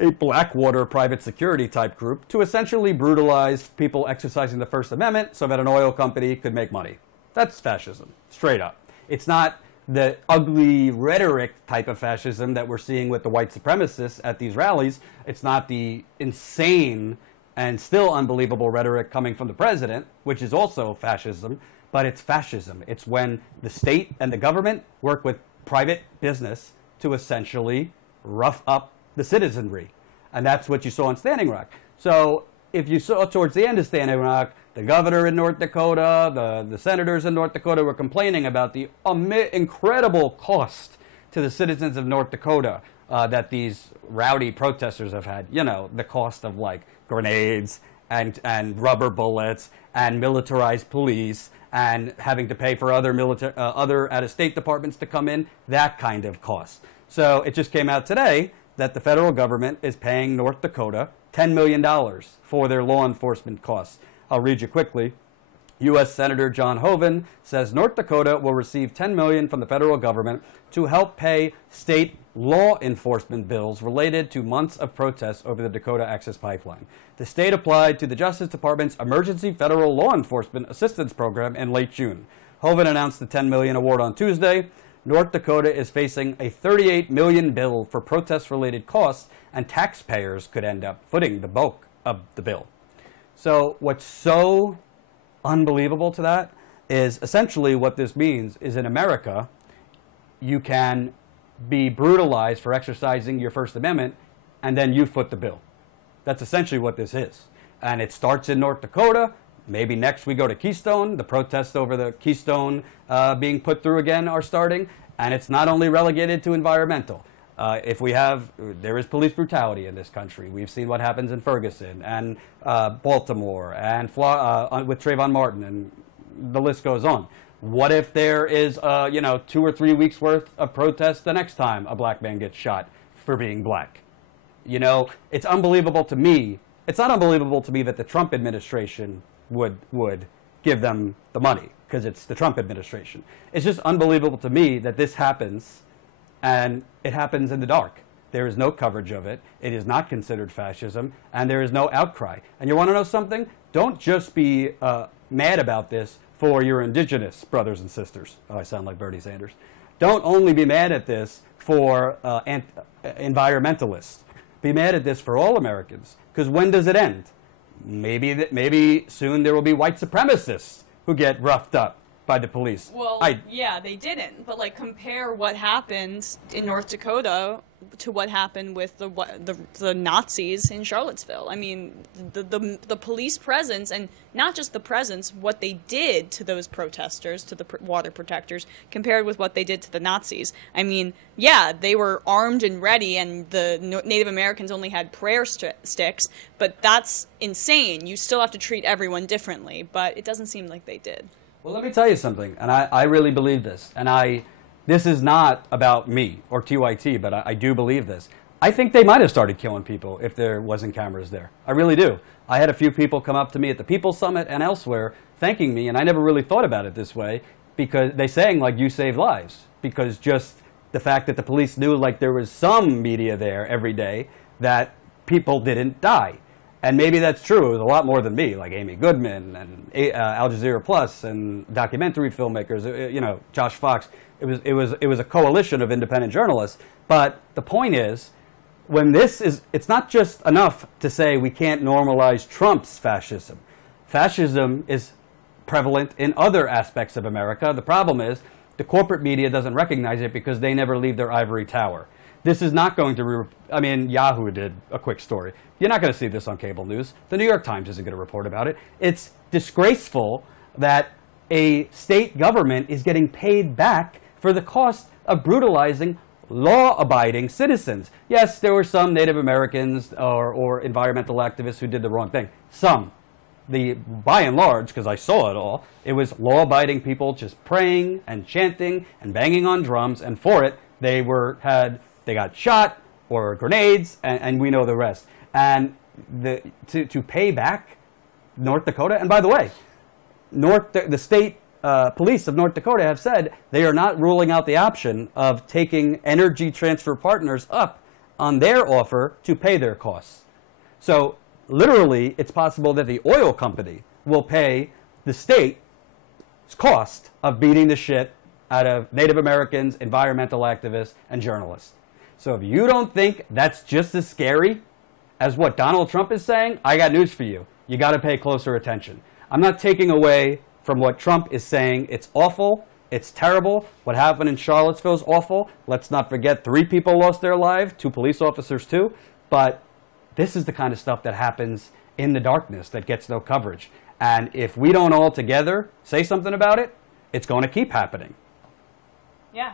a Blackwater private security type group to essentially brutalize people exercising the First Amendment so that an oil company could make money. That's fascism, straight up. It's not the ugly rhetoric type of fascism that we're seeing with the white supremacists at these rallies. It's not the insane and still unbelievable rhetoric coming from the president, which is also fascism. But it's fascism. It's when the state and the government work with private business to essentially rough up the citizenry. And that's what you saw in Standing Rock. So if you saw towards the end of Standing Rock, the governor in North Dakota, the senators in North Dakota were complaining about the incredible cost to the citizens of North Dakota that these rowdy protesters have had. You know, the cost of like grenades and rubber bullets and militarized police and having to pay for other other out-of-state departments to come in, that kind of cost. So it just came out today that the federal government is paying North Dakota $10 million for their law enforcement costs. I'll read you quickly. U.S. Senator John Hoeven says North Dakota will receive $10 million from the federal government to help pay state law enforcement bills related to months of protests over the Dakota Access Pipeline. The state applied to the Justice Department's Emergency Federal Law Enforcement Assistance Program in late June. Hoeven announced the $10 million award on Tuesday. North Dakota is facing a $38 million bill for protest-related costs, and taxpayers could end up footing the bulk of the bill. So what's so unbelievable to that is essentially what this means is in America, you can be brutalized for exercising your First Amendment, and then you foot the bill. That's essentially what this is. And it starts in North Dakota. Maybe next we go to Keystone. The protests over the Keystone being put through again are starting. And it's not only relegated to environmental. There is police brutality in this country. We've seen what happens in Ferguson and Baltimore and with Trayvon Martin, and the list goes on. What if there is, 2 or 3 weeks worth of protests the next time a black man gets shot for being black? It's unbelievable to me. It's not unbelievable to me that the Trump administration would give them the money because it's the Trump administration. It's just unbelievable to me that this happens, and it happens in the dark. There is no coverage of it. It is not considered fascism, and there is no outcry. And you want to know something? Don't just be mad about this for your indigenous brothers and sisters. Oh, I sound like Bernie Sanders. Don't only be mad at this for environmentalists. Be mad at this for all Americans. Because when does it end? Maybe soon there will be white supremacists who get roughed up by the police. Well, yeah, they didn't. But compare what happened in North Dakota to what happened with the Nazis in Charlottesville. I mean, the police presence, and not just the presence, what they did to those protesters, to the water protectors, compared with what they did to the Nazis. I mean, yeah, they were armed and ready, and the Native Americans only had prayer sticks, but that's insane. You still have to treat everyone differently, but it doesn't seem like they did. Well, let me tell you something, and I really believe this, and this is not about me or TYT, but I do believe this. I think they might have started killing people if there wasn't cameras there. I really do. I had a few people come up to me at the People's Summit and elsewhere thanking me, and I never really thought about it this way, because they're saying, you save lives. Because just the fact that the police knew, there was some media there every day, that people didn't die. And maybe that's true. It was a lot more than me, like Amy Goodman and Al Jazeera Plus and documentary filmmakers, Josh Fox. It was a coalition of independent journalists. But the point is, it's not just enough to say we can't normalize Trump's fascism. Fascism is prevalent in other aspects of America. The problem is the corporate media doesn't recognize it because they never leave their ivory tower. This is not going to, Yahoo did a quick story. You're not going to see this on cable news. The New York Times isn't going to report about it. It's disgraceful that a state government is getting paid back for the cost of brutalizing law-abiding citizens. Yes, there were some Native Americans or environmental activists who did the wrong thing. Some. By and large, because I saw it all, it was law-abiding people just praying and chanting and banging on drums, and for it, they got shot or grenades, and we know the rest. And to pay back North Dakota, and by the way, the state police of North Dakota have said they are not ruling out the option of taking Energy Transfer Partners up on their offer to pay their costs. So literally, it's possible that the oil company will pay the state's cost of beating the shit out of Native Americans, environmental activists, and journalists. So if you don't think that's just as scary as what Donald Trump is saying, I got news for you. You got to pay closer attention. I'm not taking away from what Trump is saying. It's awful. It's terrible. What happened in Charlottesville is awful. Let's not forget 3 people lost their lives, 2 police officers too. But this is the kind of stuff that happens in the darkness that gets no coverage. And if we don't all together say something about it, it's going to keep happening. Yeah,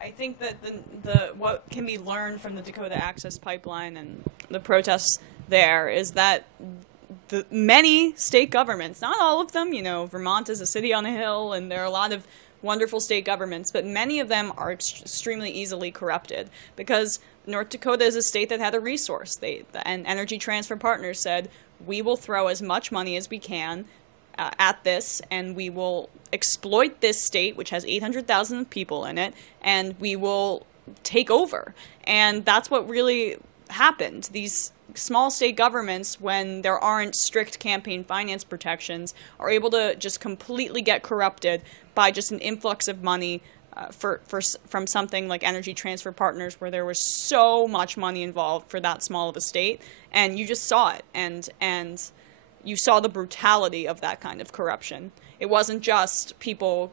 I think that what can be learned from the Dakota Access Pipeline and the protests there is that the many state governments, not all of them, you know, Vermont is a city on a hill, and there are a lot of wonderful state governments, but many of them are extremely easily corrupted because North Dakota is a state that had a resource. And Energy Transfer Partners said, we will throw as much money as we can at this, and we will exploit this state, which has 800,000 people in it, and we will take over. And that's what really happened. These small state governments, when there aren't strict campaign finance protections, are able to just completely get corrupted by just an influx of money from something like Energy Transfer Partners, where there was so much money involved for that small of a state, and you just saw it, and you saw the brutality of that kind of corruption. It wasn't just people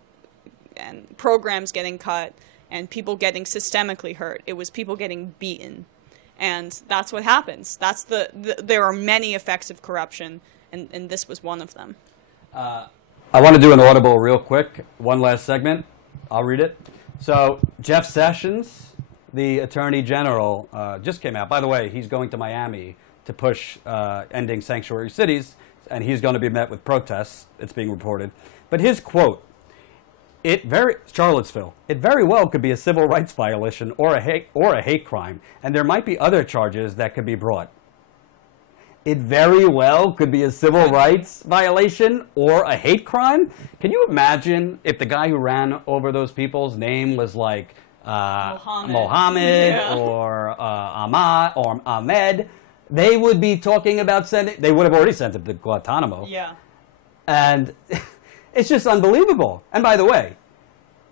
and programs getting cut and people getting systemically hurt. It was people getting beaten. And that's what happens. That's there are many effects of corruption, and this was one of them. I want to do an audible real quick. One last segment. I'll read it. So Jeff Sessions, the Attorney General, just came out. By the way, he's going to Miami to push ending sanctuary cities, and he's going to be met with protests, it's being reported. But his quote, Charlottesville, it very well could be a civil rights violation or a hate crime, and there might be other charges that could be brought. It very well could be a civil rights violation or a hate crime? Can you imagine if the guy who ran over those people's name was like Mohammed Yeah. or Ahmad or Ahmed? They would be talking about they would have already sent him to Guantanamo. Yeah. And it's just unbelievable. And by the way,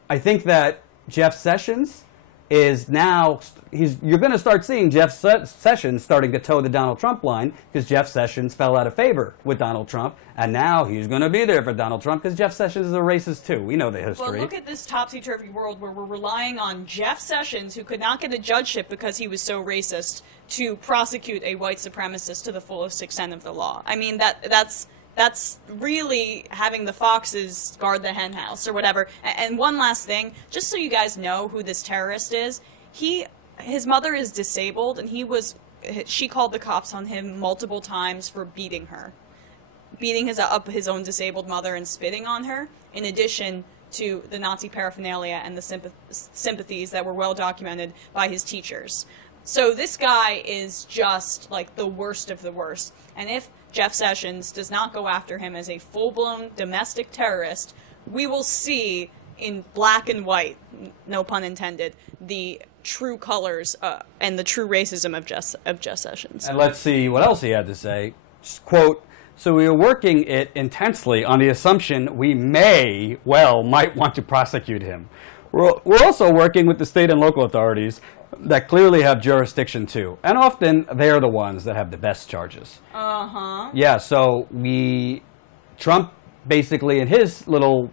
I think that Jeff Sessions is now, you're going to start seeing Jeff Sessions starting to toe the Donald Trump line, because Jeff Sessions fell out of favor with Donald Trump, and now he's going to be there for Donald Trump because Jeff Sessions is a racist too. We know the history. Well, look at this topsy-turvy world where we're relying on Jeff Sessions, who could not get a judgeship because he was so racist, to prosecute a white supremacist to the fullest extent of the law. I mean, that's really having the foxes guard the hen house or whatever. And one last thing, just so you guys know who this terrorist is, his mother is disabled, and she called the cops on him multiple times for beating his own disabled mother and spitting on her, in addition to the Nazi paraphernalia and the sympathies that were well documented by his teachers. So this guy is just like the worst of the worst. And if Jeff Sessions does not go after him as a full-blown domestic terrorist, we will see in black and white, no pun intended, the true colors and the true racism of Jeff Sessions. And let's see what else he had to say. Just quote, so we are working it intensely on the assumption we might want to prosecute him. We're also working with the state and local authorities that clearly have jurisdiction too. And often they're the ones that have the best charges. Uh-huh. Yeah, so Trump basically in his little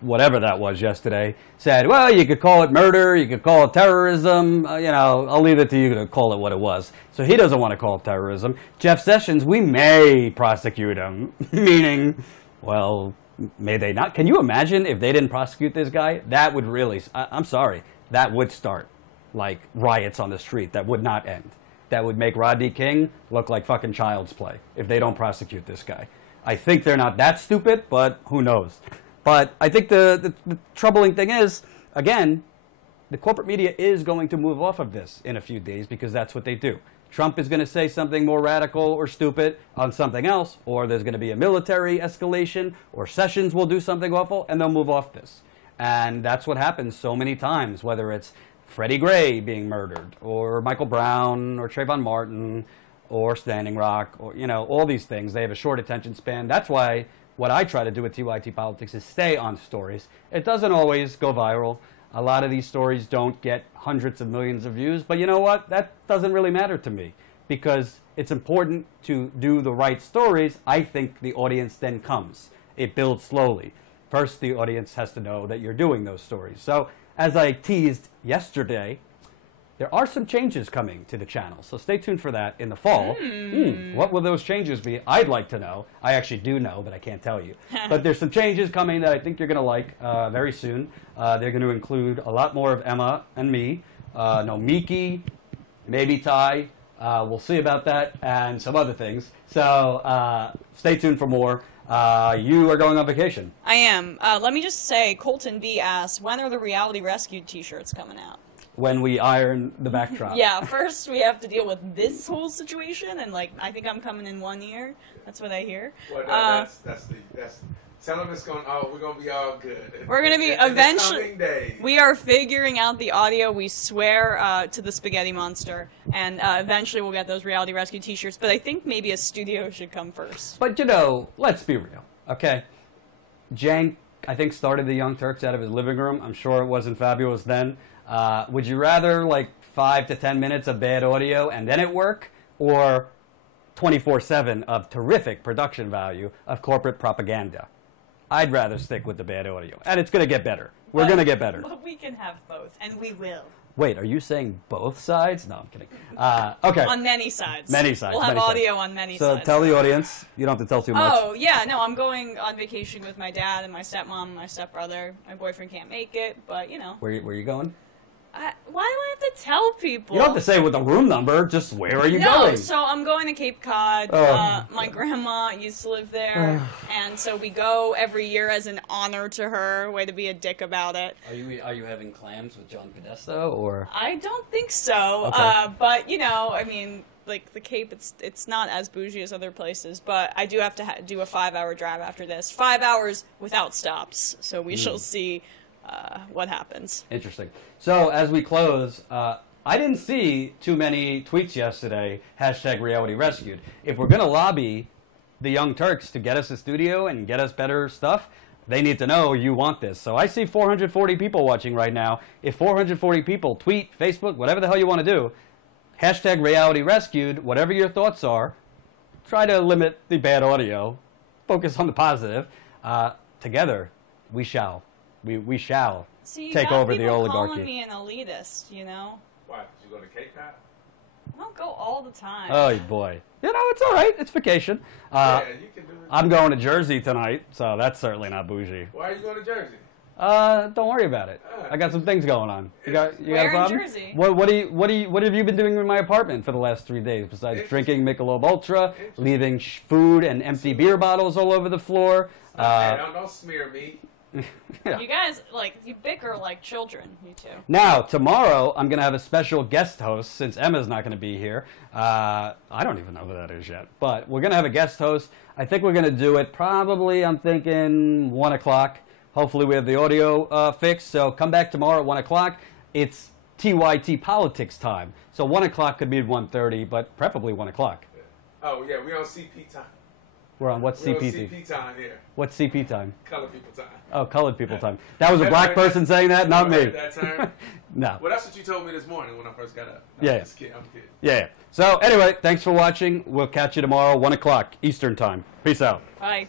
whatever that was yesterday said, well, you could call it murder, you could call it terrorism, I'll leave it to you to call it what it was. So he doesn't want to call it terrorism. Jeff Sessions, we may prosecute him, meaning, well, may they not? Can you imagine if they didn't prosecute this guy? That would really, I'm sorry, that would start like riots on the street that would not end. That would make Rodney King look like fucking child's play if they don't prosecute this guy. I think they're not that stupid, but who knows? But I think the troubling thing is, again, the corporate media is going to move off of this in a few days because that's what they do. Trump is going to say something more radical or stupid on something else, or there's going to be a military escalation, or Sessions will do something awful, and they'll move off this. And that's what happens so many times, whether it's Freddie Gray being murdered, or Michael Brown, or Trayvon Martin, or Standing Rock, or, all these things. They have a short attention span. That's why what I try to do with TYT Politics is stay on stories. It doesn't always go viral. A lot of these stories don't get hundreds of millions of views, but you know what? That doesn't really matter to me, because it's important to do the right stories. I think the audience then comes. It builds slowly. First, the audience has to know that you're doing those stories. So, as I teased yesterday, there are some changes coming to the channel. So stay tuned for that in the fall. What will those changes be? I'd like to know. I actually do know, but I can't tell you. But there's some changes coming that I think you're going to like very soon. They're going to include a lot more of Emma and me. No Miki, maybe Ty. We'll see about that and some other things. So stay tuned for more. You are going on vacation. I am. Let me just say, Colton B asks, when are the Reality Rescue t-shirts coming out? When we iron the backdrop. Yeah, first we have to deal with this whole situation, and like I think I'm coming in 1 year. That's what I hear. Well, that's tell them it's going. Oh, we're gonna be all good. We're gonna be eventually. We are figuring out the audio. We swear to the Spaghetti Monster, and eventually we'll get those Reality Rescue t-shirts. But I think maybe a studio should come first. But you know, let's be real, okay? Jank, I think, started the Young Turks out of his living room. I'm sure it wasn't fabulous then. Would you rather like 5 to 10 minutes of bad audio and then it work, or 24/7 of terrific production value of corporate propaganda? I'd rather stick with the bad audio, and it's going to get better. We're going to get better. But we can have both, and we will. Wait, are you saying both sides? No, I'm kidding. Okay. On many sides. Many sides. We'll have audio on many sides. So tell the audience. You don't have to tell too much. Oh, yeah, no, I'm going on vacation with my dad and my stepmom and my stepbrother. My boyfriend can't make it, but, you know. Where you going? Why do I have to tell people? You don't have to say with the room number. Just where are you going? No, so I'm going to Cape Cod. My grandma used to live there, and so we go every year as an honor to her. Way to be a dick about it. Are you having clams with John Podesta or? I don't think so. Okay. But you know, I mean, like the Cape, it's not as bougie as other places. But I do have to do a 5-hour drive after this. 5 hours without stops. So we shall see what happens. Interesting. So as we close, I didn't see too many tweets yesterday, #Reality Rescued. If we're going to lobby the Young Turks to get us a studio and get us better stuff, they need to know you want this. So I see 440 people watching right now. If 440 people tweet, Facebook, whatever the hell you want to do, #Reality Rescued, whatever your thoughts are, try to limit the bad audio, focus on the positive. Together, we shall. We shall take over the oligarchy. Calling me an elitist, you know? Why? Did you go to Cape Cod? I don't go all the time. Oh boy, you know it's all right. It's vacation. Yeah, you can do it. I'm going to Jersey tonight, so that's certainly not bougie. Why are you going to Jersey? Don't worry about it. I got some things going on. You got a Where problem? in Jersey? What have you been doing in my apartment for the last 3 days besides drinking Michelob Ultra, leaving food and empty beer bottles all over the floor? Don't smear me. Yeah. You guys, like, you bicker like children, you two. Now, tomorrow, I'm going to have a special guest host, since Emma's not going to be here. I don't even know who that is yet, but we're going to have a guest host. I think we're going to do it probably, I'm thinking, 1 o'clock. Hopefully we have the audio fixed, so come back tomorrow at 1 o'clock. It's TYT politics time, so 1 o'clock could be 1:30, but preferably 1 o'clock. Oh, yeah, we on CP time. We're on what We're on CP? CP time here. What's CP time? Colored people time. Oh, colored people time. That was a black person saying that, not me. That term? No. Well, that's what you told me this morning when I first got up. Yeah. I'm kidding. Yeah. So anyway, thanks for watching. We'll catch you tomorrow, 1 o'clock Eastern time. Peace out. Bye.